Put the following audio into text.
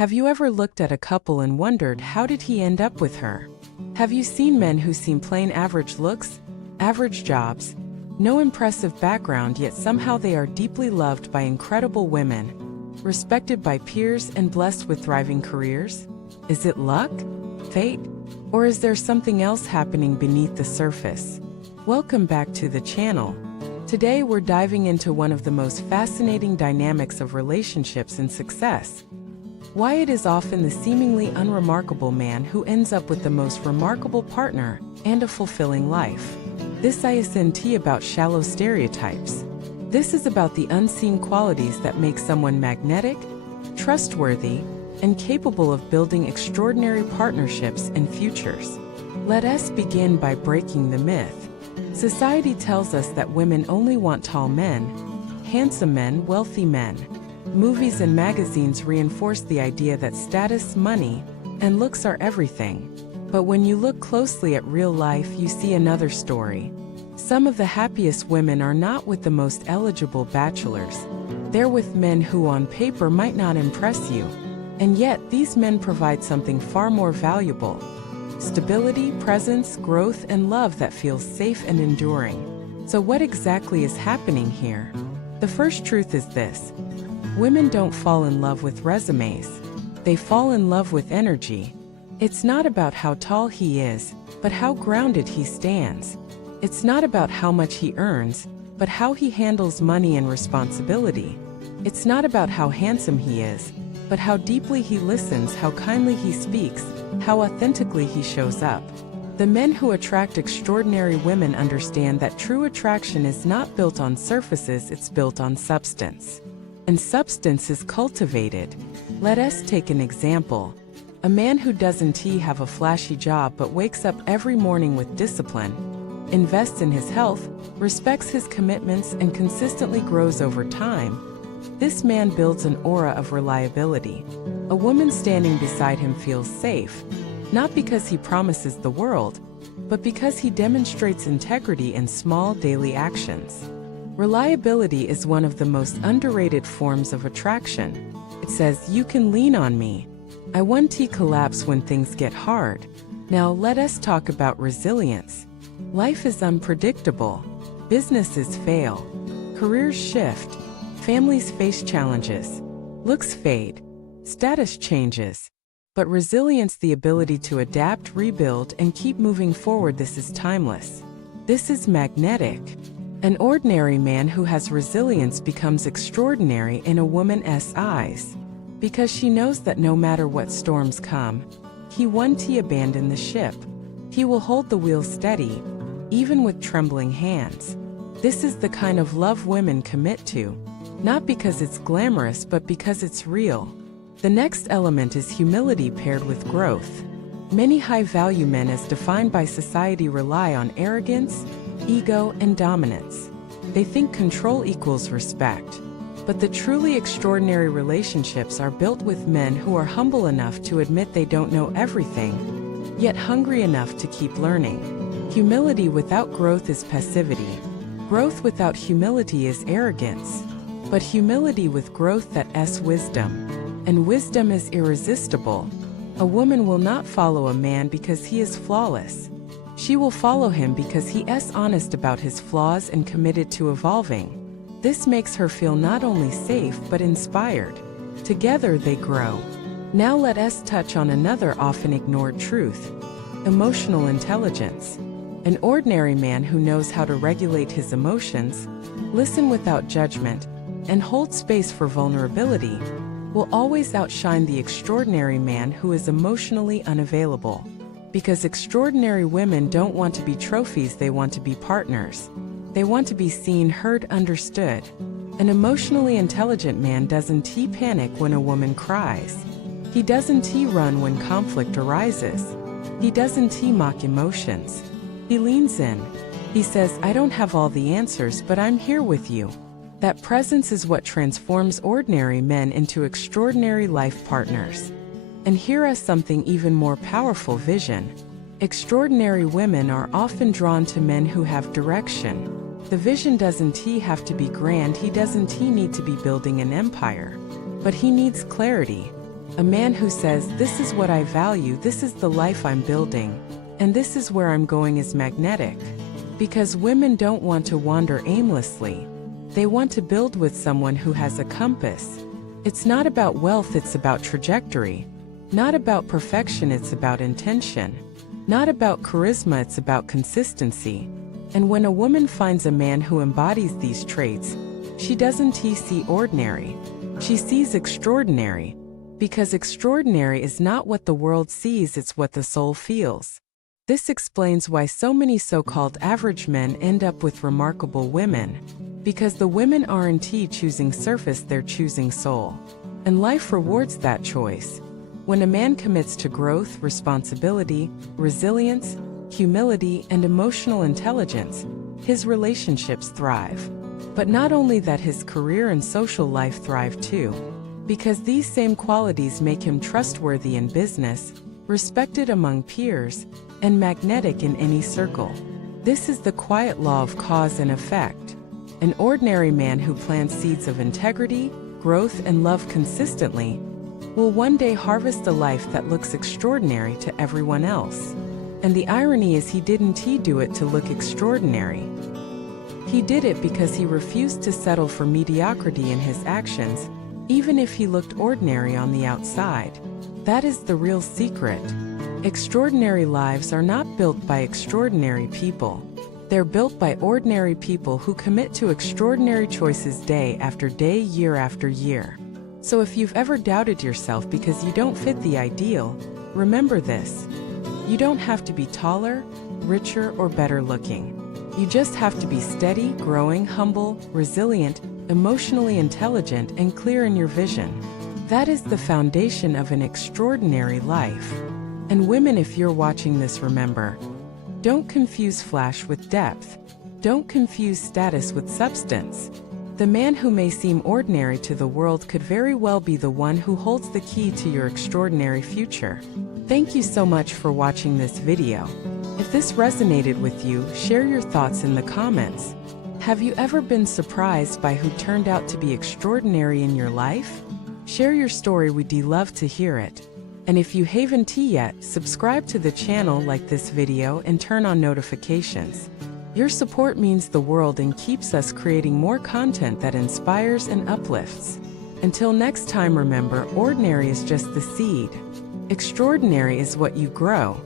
Have you ever looked at a couple and wondered, how did he end up with her? Have you seen men who seem plain average looks, average jobs, no impressive background, yet somehow they are deeply loved by incredible women, respected by peers and blessed with thriving careers? Is it luck? Fate? Or is there something else happening beneath the surface? Welcome back to the channel. Today we're diving into one of the most fascinating dynamics of relationships and success. Why it is often the seemingly unremarkable man who ends up with the most remarkable partner and a fulfilling life. This isn't about shallow stereotypes. This is about the unseen qualities that make someone magnetic, trustworthy, and capable of building extraordinary partnerships and futures. Let us begin by breaking the myth. Society tells us that women only want tall men, handsome men, wealthy men. Movies and magazines reinforce the idea that status, money, and looks are everything. But when you look closely at real life, you see another story. Some of the happiest women are not with the most eligible bachelors. They're with men who on paper might not impress you. And yet, these men provide something far more valuable: stability, presence, growth, and love that feels safe and enduring. So what exactly is happening here? The first truth is this: women don't fall in love with resumes. They fall in love with energy. It's not about how tall he is, but how grounded he stands. It's not about how much he earns, but how he handles money and responsibility. It's not about how handsome he is, but how deeply he listens, how kindly he speaks, how authentically he shows up. The men who attract extraordinary women understand that true attraction is not built on surfaces, it's built on substance. And substance is cultivated. Let us take an example. A man who doesn't have a flashy job but wakes up every morning with discipline, invests in his health, respects his commitments, and consistently grows over time. This man builds an aura of reliability. A woman standing beside him feels safe, not because he promises the world, but because he demonstrates integrity in small daily actions. Reliability is one of the most underrated forms of attraction. It says, "You can lean on me. I won't collapse when things get hard." Now let us talk about resilience. Life is unpredictable. Businesses fail. Careers shift. Families face challenges. Looks fade. Status changes. But resilience, the ability to adapt, rebuild, and keep moving forward, this is timeless. This is magnetic. An ordinary man who has resilience becomes extraordinary in a woman's eyes, because she knows that no matter what storms come, he won't abandon the ship. He will hold the wheel steady, even with trembling hands. This is the kind of love women commit to, not because it's glamorous but because it's real. The next element is humility paired with growth. Many high-value men, as defined by society, rely on arrogance, ego, and dominance. They think control equals respect. But the truly extraordinary relationships are built with men who are humble enough to admit they don't know everything, yet hungry enough to keep learning. Humility without growth is passivity. Growth without humility is arrogance. But humility with growth, that's wisdom. And wisdom is irresistible. A woman will not follow a man because he is flawless. She will follow him because he is honest about his flaws and committed to evolving. This makes her feel not only safe but inspired. Together they grow. Now let us touch on another often ignored truth: emotional intelligence. An ordinary man who knows how to regulate his emotions, listen without judgment, and hold space for vulnerability will always outshine the extraordinary man who is emotionally unavailable. Because extraordinary women don't want to be trophies, they want to be partners. They want to be seen, heard, understood. An emotionally intelligent man doesn't panic when a woman cries. He doesn't run when conflict arises. He doesn't mock emotions. He leans in. He says, "I don't have all the answers, but I'm here with you." That presence is what transforms ordinary men into extraordinary life partners. And here is something even more powerful: vision. Extraordinary women are often drawn to men who have direction. The vision doesn't have to be grand, he doesn't need to be building an empire. But he needs clarity. A man who says, "This is what I value, this is the life I'm building, and this is where I'm going," is magnetic. Because women don't want to wander aimlessly. They want to build with someone who has a compass. It's not about wealth, it's about trajectory. Not about perfection, it's about intention. Not about charisma, it's about consistency. And when a woman finds a man who embodies these traits, she doesn't see ordinary. She sees extraordinary. Because extraordinary is not what the world sees, it's what the soul feels. This explains why so many so-called average men end up with remarkable women. Because the women aren't choosing surface, they're choosing soul. And life rewards that choice. When a man commits to growth, responsibility, resilience, humility, and emotional intelligence, his relationships thrive. But not only that, his career and social life thrive too. Because these same qualities make him trustworthy in business, respected among peers, and magnetic in any circle. This is the quiet law of cause and effect. An ordinary man who plants seeds of integrity, growth, and love consistently will one day harvest a life that looks extraordinary to everyone else. And the irony is, he didn't do it to look extraordinary. He did it because he refused to settle for mediocrity in his actions, even if he looked ordinary on the outside. That is the real secret. Extraordinary lives are not built by extraordinary people. They're built by ordinary people who commit to extraordinary choices day after day, year after year. So if you've ever doubted yourself because you don't fit the ideal, remember this. You don't have to be taller, richer, or better looking. You just have to be steady, growing, humble, resilient, emotionally intelligent, and clear in your vision. That is the foundation of an extraordinary life. And women, if you're watching this, remember, don't confuse flash with depth. Don't confuse status with substance. The man who may seem ordinary to the world could very well be the one who holds the key to your extraordinary future. Thank you so much for watching this video. If this resonated with you, share your thoughts in the comments. Have you ever been surprised by who turned out to be extraordinary in your life? Share your story, we'd love to hear it. And if you haven't yet, subscribe to the channel, like this video, and turn on notifications. Your support means the world and keeps us creating more content that inspires and uplifts. Until next time, remember, ordinary is just the seed. Extraordinary is what you grow.